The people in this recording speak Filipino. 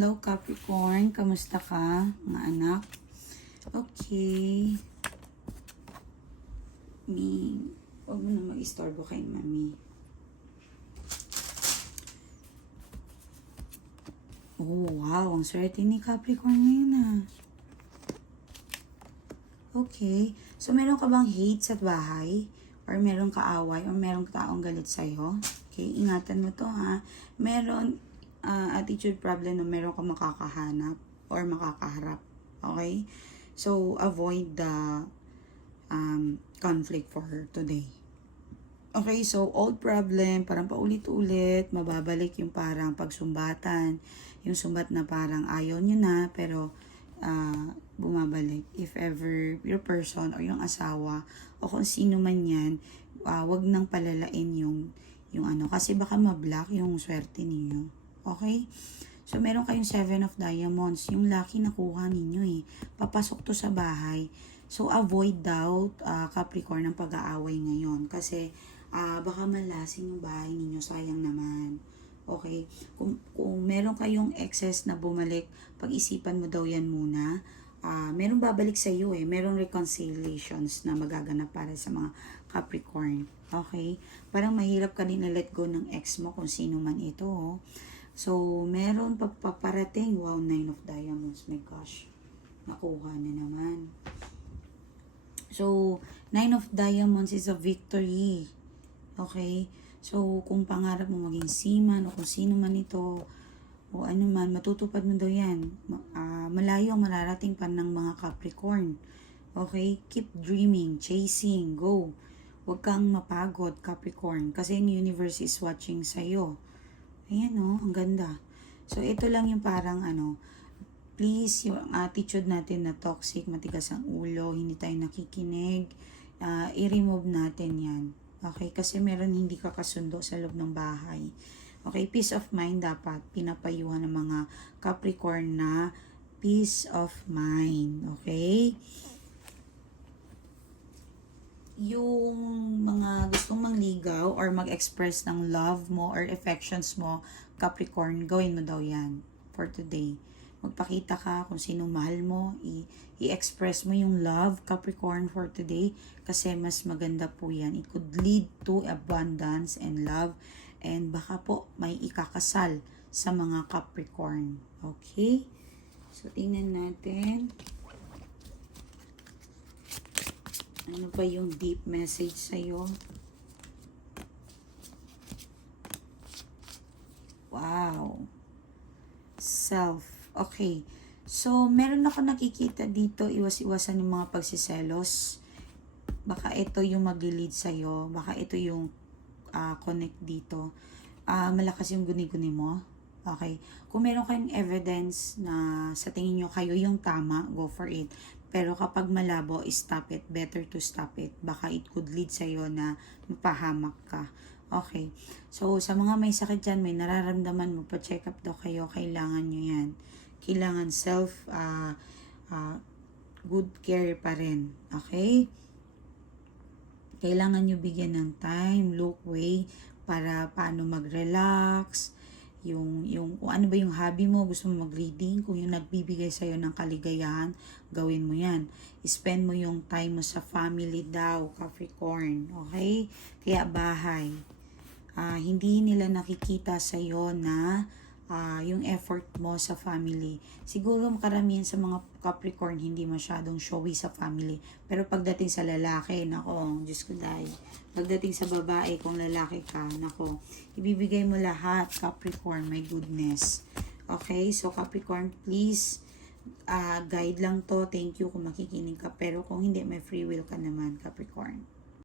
Hello Capricorn, kamusta ka mga anak? Okay. Mi, huwag mo na mag-istorbo kay mami. Oh, wow. Ang swerte ni Capricorn ngayon ah. Okay. So, meron ka bang hate sa bahay? Or meron ka away? Or meron taong galit sa'yo? Okay, ingatan mo to ha. Meron ah, attitude problem na meron ka makakahanap or makakaharap. Okay? So, avoid the um, conflict for her today. Okay, so old problem, parang paulit-ulit, mababalik yung parang pagsumbatan, yung sumbat na parang ayaw nyo na, pero ah, bumabalik. If ever your person or yung asawa o kung sino man yan, ah, wag nang palalain yung, yung ano, kasi baka mablock yung swerte ninyo. Okay? So, meron kayong seven of diamonds. Yung lucky nakuha ninyo eh. Papasok to sa bahay. So, avoid doubt, ah, Capricorn, ng pag-aaway ngayon. Kasi, ah, baka malasin yung bahay ninyo. Sayang naman. Okay? Kung, kung meron kayong excess na bumalik, pag-isipan mo daw yan muna. Ah, meron babalik sa iyo eh. Merong reconciliations na magaganap para sa mga Capricorn. Okay? Parang mahirap ka din na let go ng ex mo kung sino man ito. Oh. So, meron pagpaparating. Wow, nine of diamonds. My gosh. Nakuha na naman. So, nine of diamonds is a victory. Okay? So, kung pangarap mo maging seaman o kung sino man ito, o ano man, matutupad mo daw yan. Ah, malayo ang mararating pa ng mga Capricorn. Okay? Keep dreaming, chasing, go. Huwag kang mapagod, Capricorn. Kasi yung universe is watching sa'yo. Ayan o, ang ganda. So, ito lang yung parang ano, please, yung attitude natin na toxic, matigas ang ulo, hindi tayo nakikinig, ah, i-remove natin yan. Okay? Kasi meron hindi ka kasundo sa loob ng bahay. Okay? Peace of mind dapat pinapayuhan ng mga Capricorn na peace of mind. Okay? Yung mga gustong mangligaw or mag-express ng love mo or affections mo, Capricorn, gawin mo daw yan for today. Magpakita ka kung sino mahal mo, i-express mo yung love, Capricorn, for today kasi mas maganda po yan. It could lead to abundance and love and baka po may ikakasal sa mga Capricorn. Okay? So, tingnan natin. Ano ba yung deep message sa'yo? Wow. Self. Okay. So, meron ako nakikita dito, iwas-iwasan yung mga pagsiselos. Baka ito yung mag-lead sa'yo. Baka ito yung ah, connect dito. Ah, malakas yung guni-guni mo. Okay. Kung meron kayong evidence na sa tingin nyo kayo yung tama, go for it. Pero kapag malabo, stop it. Better to stop it. Baka it could lead sa'yo na mapahamak ka. Okay. So, sa mga may sakit dyan, may nararamdaman mo, pa-check up daw kayo. Kailangan nyo yan. Kailangan self, ah, ah, good care pa rin. Okay? Kailangan nyo bigyan ng time, look way, para paano mag-relax, yung, yung, kung ano ba yung hobby mo, gusto mo mag-reading, kung yung nagbibigay sa'yo ng kaligayahan, gawin mo yan. Spend mo yung time mo sa family daw, Capricorn, okay? Kaya bahay. Ah, hindi nila nakikita sa'yo na ah, yung effort mo sa family. Siguro karamihan sa mga Capricorn hindi masyadong showy sa family. Pero pagdating sa lalaki, nako, Diyos ko dahil. Pagdating sa babae, kung lalaki ka, nako, ibibigay mo lahat, Capricorn, my goodness. Okay, so Capricorn, please, ah, guide lang to. Thank you kung makikinig ka. Pero kung hindi, may free will ka naman, Capricorn.